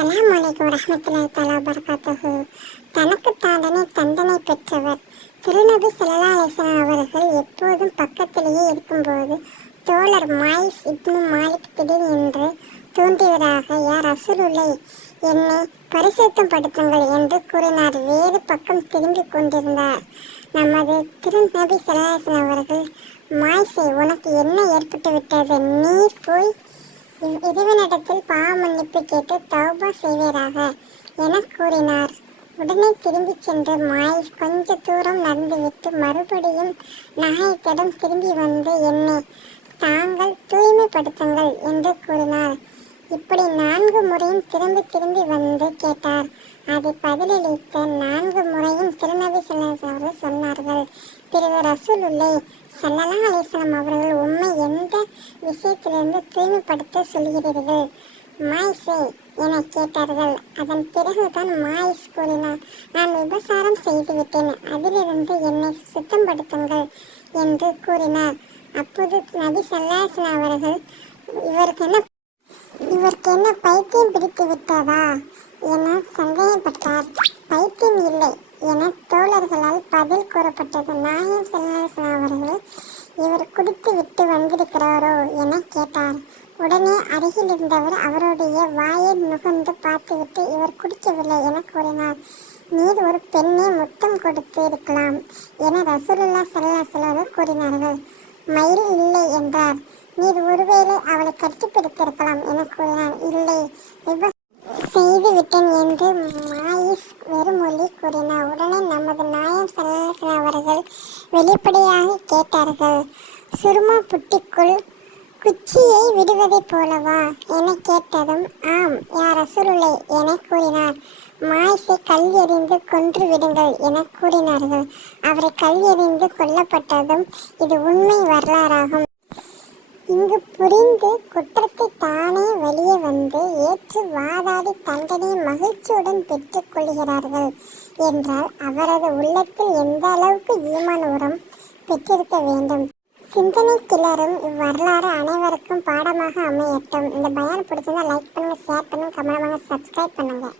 அஸ்ஸலாம் அலைக்கும் ரஹமத்துல்லாஹி தலா வபரகாத்துஹு. தனக்கு தாண்டனே தண்டனை பெற்றவர். திருநபி சல்லா அலிஸ்லாம் அவர்கள் எப்போதும் பக்கத்திலேயே இருக்கும்போது தோழர் மாயிஸ் இப்னு மாலிக் திடீர் என்று தோன்றியவராக யார் அசுருளை என்னை பரிசுத்தம் படுத்துங்கள் என்று கூறினார். வேறு பக்கம் திரும்பி கொண்டிருந்தார். நமது திருநபி ஸல்லல்லாஹு அவர்கள் மாய்ஸை உனக்கு என்ன ஏற்பட்டு விட்டது நீ இறைவனிடத்தில் பாவ மன்னிப்பு கேட்டு தௌபா செய்வீராக என கூறினார். உடனே திரும்பிச் சென்று மாயிஸ் கொஞ்ச தூரம் நடந்துவிட்டு மறுபடியும் நாயத்திடம் திரும்பி வந்து என்னை தாங்கள் தூய்மைப்படுத்துங்கள் என்று கூறினார். இப்படி நான்கு முறையும் திரும்பி திரும்பி வந்து கேட்டார். அதை பதிலளித்த நான்கு முறையும் திருநபி ஸல்லல்லாஹு அவர்கள் சொன்னார்கள். பிறகு ரசூலுல்லை ஸல்லல்லாஹு அலைஹி அவர்கள் உண்மை எந்த விஷயத்திலிருந்து தூய்மைப்படுத்த சொல்கிறீர்கள்? மாய்ஸே என கேட்டார்கள். அதன் பிறகுதான் மாயிஸ் கூறினார் நான் விபசாரம் செய்துவிட்டேன். அதிலிருந்து என்னை சுத்தப்படுத்துங்கள் என்று கூறினார். அப்போது நபி ஸல்லல்லாஹு அவர்கள் இவருக்கு என்ன இவருக்கு என்ன பைத்தியம் பிடித்து விட்டதா என சந்தேகப்பட்டார். பைத்தியம் இல்லை என தோழர்களால் பதில் கூறப்பட்டது. நாயம் செல்லாசன் அவர்கள் இவர் குடித்து விட்டு வந்திருக்கிறாரோ என கேட்டார். உடனே அருகில் இருந்தவர் அவருடைய வாயை நுகர்ந்து பார்த்துவிட்டு இவர் குடிக்கவில்லை என கூறினார். நீர் ஒரு பெண்ணை முத்தம் கொடுத்து இருக்கலாம் என ரசூலுல்லா சல்லாஹ் கூறினார்கள். மயில் இல்லை என்றார். நீர் ஒருவேளை அவளை கட்டிப்பிடித்திருக்கலாம் என கூறினார். இல்லை விப செய்து விட்டேன் என்று மாயிஸ் வெறுமொழி கூறினார். உடனே நமது நாயம் சல்லாஹ் அவர்கள் வெளிப்படையாக கேட்டார்கள் சுருமா புட்டிக்குள் குச்சியை விடுவதைப் போலவா? என கேட்டதும் ஆம் யார் அசுருளை என கூறினார் மாய்ஸை கல் எறிந்து கொன்று விடுங்கள் என கூறினார்கள். அவரை கல் எறிந்து கொல்லப்பட்டதும் இது உண்மை வரலாறாகும். இங்கு புரிந்து குற்றத்தை தானே வெளியே வந்து ஏற்று வாதாடி தண்டனை மகிழ்ச்சியுடன் பெற்றுக் கொள்கிறார்கள் என்றால் அவரது உள்ளத்தில் எந்த அளவுக்கு ஈமான் உரம் பெற்றிருக்க வேண்டும்? சிந்தனை கிளரும் இவ்வரலாறு அனைவருக்கும் பாடமாக அமையட்டும். இந்த பயன் பிடிச்சிருந்தா லைக் பண்ணுங்க ஷேர் பண்ணுங்க கமெண்ட் பண்ணுங்க சப்ஸ்கிரைப் பண்ணுங்க.